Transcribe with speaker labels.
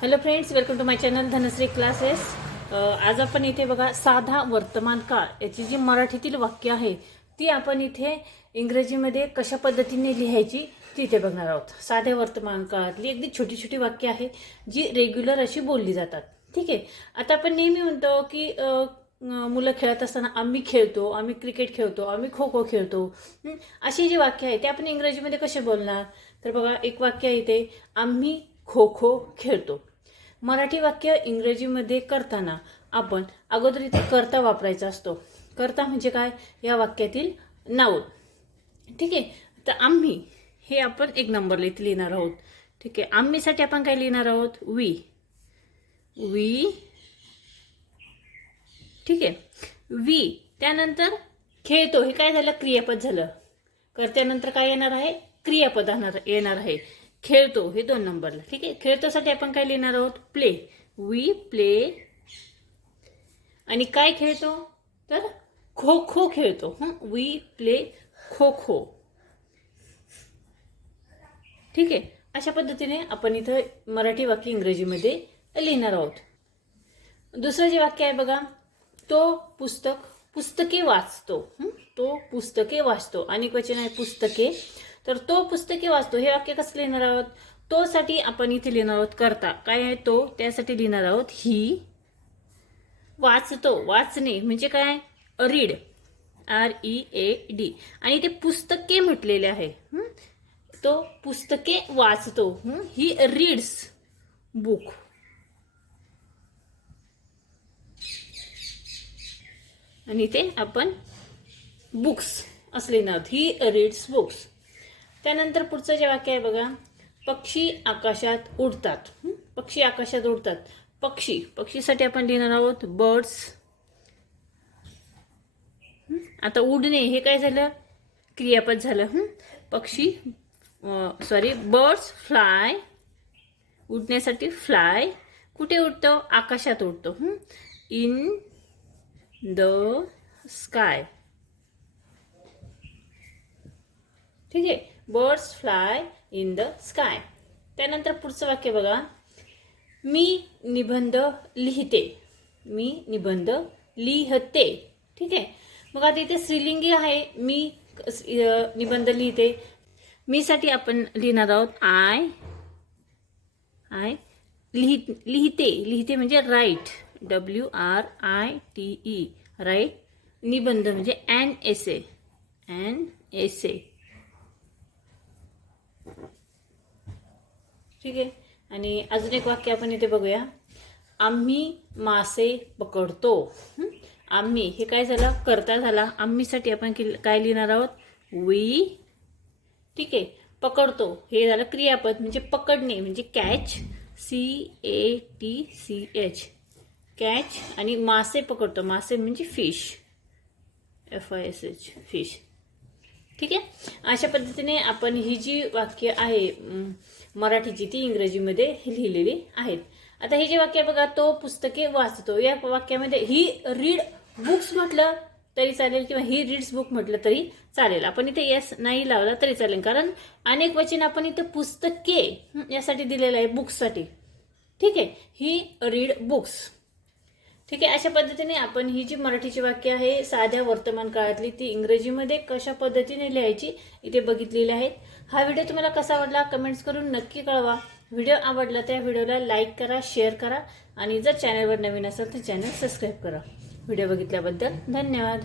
Speaker 1: Hello friends welcome to my channel Dhanashree classes आज आपण इथे बघा साधा वर्तमान काळ. याची जी मराठीतील वाक्य आहे ती आपण इथे इंग्रजीमध्ये कशा पद्धतीने लिहायची ती इथे बघणार आहोत. साध्या वर्तमान काळातली अगदी छोटी छोटी वाक्य आहे जी रेग्युलर अशी बोलली जातात. ठीक आहे? आता आपण नेहमी म्हणतो की मुलं खेळत असताना आम्ही खेळतो आम्ही क्रिकेट खेळतो आम्ही खो खो खेळतो. अशी जी वाक्य आहे ते आपण इंग्रजीमध्ये कसे बोलणार? तर बघा एक वाक्य आहे इथे आम्ही खो खो खेळतो. मराठी वाक्य इंग्रजीमध्ये करताना आपण अगोदर इथे करता वापरायचा असतो. करता म्हणजे काय? या वाक्यातील नाव ठीक आहे? तर आम्ही हे आपण एक नंबरला इथे लिहिणार आहोत. ठीक आहे? आम्हीसाठी आपण काय लिहिणार आहोत? वी वी ठीक आहे? वी त्यानंतर खेळतो हे काय झालं? क्रियापद झालं. करत्यानंतर काय येणार आहे? क्रियापद येणार येणार आहे. खेळतो हे दोन नंबरला. ठीक आहे? खेळतोसाठी आपण काय लिहिणार आहोत? प्ले वी प्ले आणि काय खेळतो? तर खो खो खेळतो. हं? वी प्ले खो खो ठीक आहे? अशा पद्धतीने आपण इथं मराठी वाक्य इंग्रजीमध्ये लिहिणार आहोत. दुसरं जे वाक्य आहे बघा तो पुस्तक पुस्तके वाचतो. तो पुस्तके वाचतो. आणि क्वचन आहे पुस्तके तर तो पुस्तके वाचतो. हे वाक्य कसं लिहिणार आहोत? तो साठी आपण इथे लिहिणार आहोत करता. काय आहे तो? त्यासाठी लिहिणार आहोत ही वाचतो. वाचणे म्हणजे काय? Read R E A D आणि ते पुस्तके म्हटलेले आहे. तो पुस्तके वाचतो. ही? रीड्स बुक आणि ते आपण बुक्स असले ना ही रीड्स बुक्स त्यानंतर पुढचं जे वाक्य आहे बघा. पक्षी आकाशात उडतात. पक्षी आकाशात उडतात. पक्षी. पक्षीसाठी आपण लिहिणार आहोत बर्ड्स. आता उडणे हे काय झालं? क्रियापद झालं. पक्षी सॉरी बर्ड्स फ्लाय उडण्यासाठी फ्लाय कुठे उडतो? आकाशात उडतो. इन द स्काय ठीक आहे? Birds fly in the sky. त्यानंतर पुढचं वाक्य बघा. मी निबंध लिहिते. मी निबंध लिहते. ठीक आहे? मग आता इथे स्त्रीलिंगी आहे. मी निबंध लिहिते. मी साठी आपण लिहिणार आहोत आय आय लिहि लिहिते. लिहिते म्हणजे write. W R I T E. Right? निबंध म्हणजे N S N S A. ठीक आहे. आणि अजून एक वाक्य आपण इथे बघूया. आम्ही मासे पकडतो. आम्ही हे काय झालं? करता झाला. आम्हीसाठी आपण कि काय लिहिणार आहोत? वी ठीक आहे. पकडतो. हे झालं क्रियापद म्हणजे पकडणे म्हणजे catch C A T C H catch आणि मासे पकडतो. मासे म्हणजे fish F I S H fish ठीक आहे? अशा पद्धतीने आपण ही जी वाक्य आहे मराठीची ती इंग्रजीमध्ये लिहिलेली आहेत. आता हे जे वाक्य बघा तो पुस्तके वाचतो. या वाक्यामध्ये ही रीड बुक्स म्हटलं तरी चालेल किंवा ही रीड्स बुक म्हटलं तरी चालेल. आपण इथे येस नाही लावला तरी चालेल. कारण अनेक वचन आपण इथे पुस्तके यासाठी दिलेलं आहे बुक्ससाठी ठीक आहे? ही रीड बुक्स ठीक आहे अशा पद्धतीने आपण ही जी मराठीची वाक्य आहे साध्या वर्तमान काळातली ती इंग्रजीमध्ये कशा पद्धतीने लिहायची इथे बघितलेली आहेत हा व्हिडिओ तुम्हाला कसा आवडला कमेंट्स करून नक्की कळवा. व्हिडिओ आवडला त्या व्हिडिओला लाईक करा शेअर करा आणि जर चॅनलवर नवीन असेल तर चॅनल सबस्क्राईब करा. व्हिडिओ बघितल्याबद्दल धन्यवाद.